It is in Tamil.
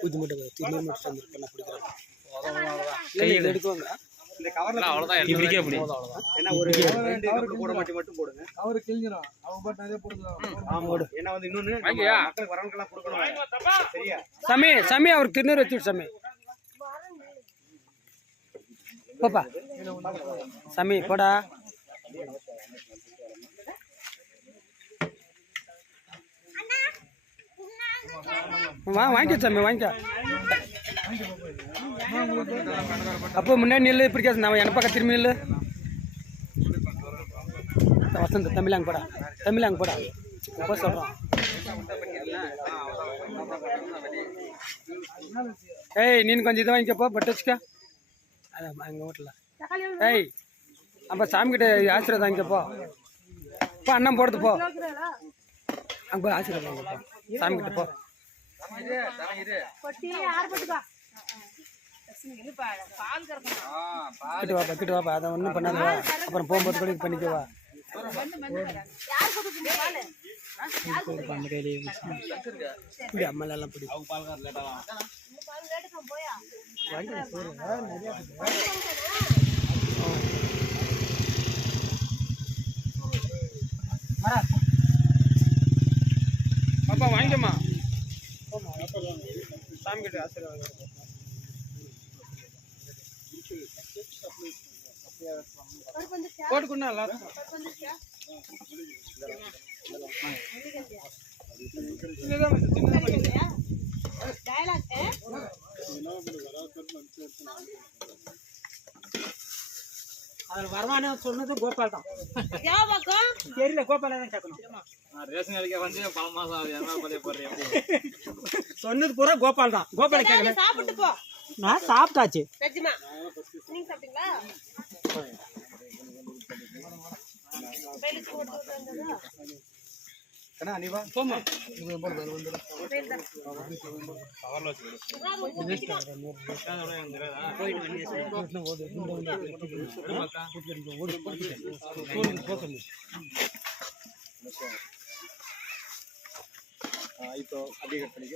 பூஜை மட்டும் திருநூறு மட்டும் எடுக்குவாங்க. இந்த கவர்ல அவ்வளவுதான் இப்படிக்கே அப்படி ஏன்னா ஒரு ரெண்டு கவர் போட மட்டும் போடுங்க. கவர் கிழிஞ்சிரும். அவங்க பாட்டு நிறைய போடுறாங்க. ஆமா. ஏன்னா வந்து இன்னொன்னு மக்களுக்கு வரவங்களுக்கெல்லாம் கொடுக்கணும். சரியா? சமி அவர் திருநூறு வச்சு சமி. போப்பா. சமி போடா. வாங்கிக்க சாமி வாங்கிக்க. அப்போ முன்னாடி நெல் இப்படி கேச நான் என் பக்கம் திரும்பி நெல் வசந்த் தமிழாங்க போடா தமிழாங்க போடா அப்போ சொல்கிறோம். ஏய் நீನು கொஞ்சம் இதை வாங்கிக்கப்போ பட்டு வச்சுக்க. அதான் எங்கள் வீட்டில் ஏய் அப்போ சாமிக்கிட்ட ஆசீர்வாதம் வாங்கிக்கப்போ இப்போ அண்ணன் போடுறது போ அங்கே போய் ஆசீர்வாதம் வாங்கிக்கப்போ சாமிக்கிட்ட போ. கிட்டு வாப்பா அதை ஒன்றும் பண்ணாதவா அப்புறம் போகும்போது கூட பண்ணிக்கவா. இப்படி அம்மாலாம் பிடிக்கும். பாப்பா வாங்கிக்கம்மா சாமி கிட்ட ஆசீர்வாதம் போட்டுக்கணும் எல்லாரும். அதில் வருமானு சொன்னது கோபால் தான். தெரியல கோபால தான் கேட்கணும். ரேஷன் கடைக்கு வந்து பல மாசம் ஆகுது சொன்னது பூரா கோபால் தான். கோபால கேட்கல. நான் சாப்பிட்டாச்சு. போமா இப்போ அப்படியே கட் பண்ணிக்க.